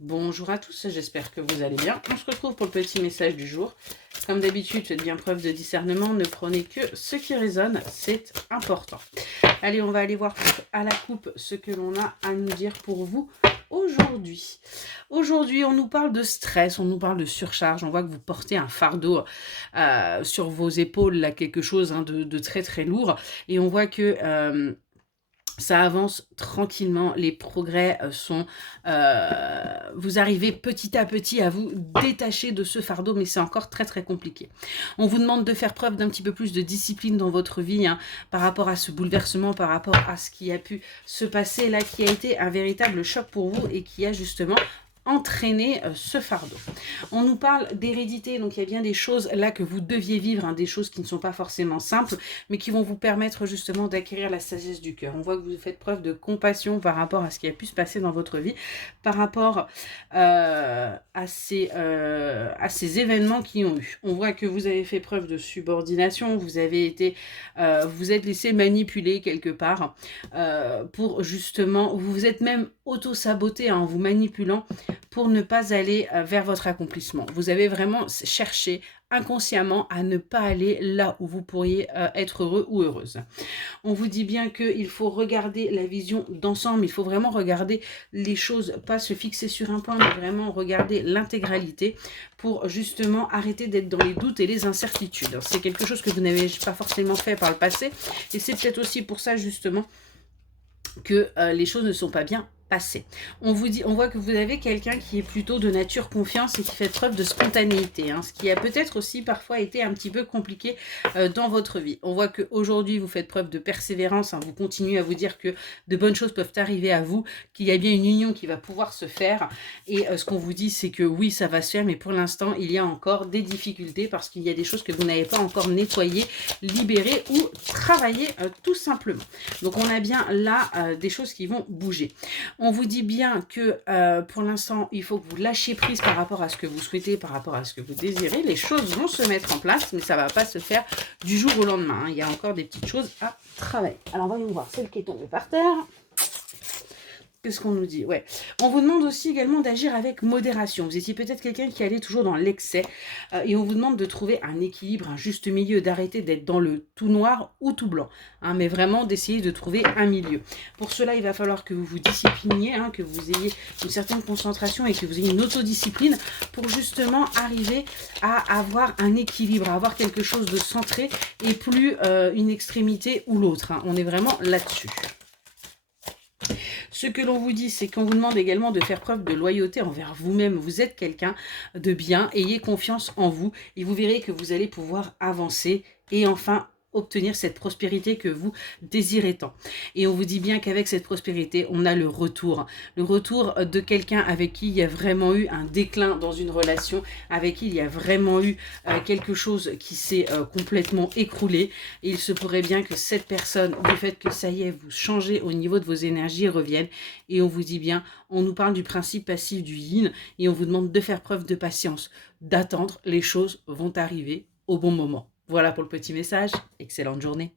Bonjour à tous, j'espère que vous allez bien. On se retrouve pour le petit message du jour. Comme d'habitude, faites bien preuve de discernement, ne prenez que ce qui résonne, c'est important. Allez, on va aller voir à la coupe ce que l'on a à nous dire pour vous aujourd'hui. Aujourd'hui, on nous parle de stress, on nous parle de surcharge, on voit que vous portez un fardeau sur vos épaules, là, quelque chose de très très lourd, et on voit que... ça avance tranquillement, les progrès sont... vous arrivez petit à petit à vous détacher de ce fardeau, mais c'est encore très très compliqué. On vous demande de faire preuve d'un petit peu plus de discipline dans votre vie, par rapport à ce bouleversement, par rapport à ce qui a pu se passer là, qui a été un véritable choc pour vous et qui a justement entraîner ce fardeau. On nous parle d'hérédité, donc il y a bien des choses là que vous deviez vivre, des choses qui ne sont pas forcément simples, mais qui vont vous permettre justement d'acquérir la sagesse du cœur. On voit que vous faites preuve de compassion par rapport à ce qui a pu se passer dans votre vie, par rapport à ces événements qui ont eu. On voit que vous avez fait preuve de subordination, vous avez été, vous êtes laissé manipuler quelque part pour justement, vous vous êtes même auto-saboté en vous manipulant pour ne pas aller vers votre accomplissement. Vous avez vraiment cherché inconsciemment à ne pas aller là où vous pourriez être heureux ou heureuse. On vous dit bien qu'il faut regarder la vision d'ensemble, il faut vraiment regarder les choses, pas se fixer sur un point, mais vraiment regarder l'intégralité pour justement arrêter d'être dans les doutes et les incertitudes. C'est quelque chose que vous n'avez pas forcément fait par le passé, et c'est peut-être aussi pour ça justement que les choses ne sont pas bien passé. On voit que vous avez quelqu'un qui est plutôt de nature confiance et qui fait preuve de spontanéité, ce qui a peut-être aussi parfois été un petit peu compliqué dans votre vie. On voit qu'aujourd'hui, vous faites preuve de persévérance, vous continuez à vous dire que de bonnes choses peuvent arriver à vous, qu'il y a bien une union qui va pouvoir se faire, et ce qu'on vous dit, c'est que oui, ça va se faire, mais pour l'instant, il y a encore des difficultés parce qu'il y a des choses que vous n'avez pas encore nettoyées, libérées ou travaillées tout simplement. Donc, on a bien là des choses qui vont bouger. On vous dit bien que pour l'instant, il faut que vous lâchiez prise par rapport à ce que vous souhaitez, par rapport à ce que vous désirez. Les choses vont se mettre en place, mais ça ne va pas se faire du jour au lendemain. Il y a encore des petites choses à travailler. Alors, voyons voir celle qui est tombée par terre. Qu'est-ce qu'on nous dit? Ouais. On vous demande aussi également d'agir avec modération. Vous étiez peut-être quelqu'un qui allait toujours dans l'excès. Et on vous demande de trouver un équilibre, un juste milieu, d'arrêter d'être dans le tout noir ou tout blanc. Mais vraiment d'essayer de trouver un milieu. Pour cela, il va falloir que vous vous discipliniez, que vous ayez une certaine concentration et que vous ayez une autodiscipline pour justement arriver à avoir un équilibre, à avoir quelque chose de centré et plus une extrémité ou l'autre. On est vraiment là-dessus. Ce que l'on vous dit, c'est qu'on vous demande également de faire preuve de loyauté envers vous-même. Vous êtes quelqu'un de bien, ayez confiance en vous et vous verrez que vous allez pouvoir avancer et enfin obtenir cette prospérité que vous désirez tant. Et on vous dit bien qu'avec cette prospérité, on a le retour de quelqu'un avec qui il y a vraiment eu un déclin dans une relation, avec qui il y a vraiment eu quelque chose qui s'est complètement écroulé. Et il se pourrait bien que cette personne, du fait que ça y est, vous changez au niveau de vos énergies, revienne. Et on vous dit bien, on nous parle du principe passif du yin et on vous demande de faire preuve de patience, d'attendre, les choses vont arriver au bon moment. Voilà pour le petit message. Excellente journée.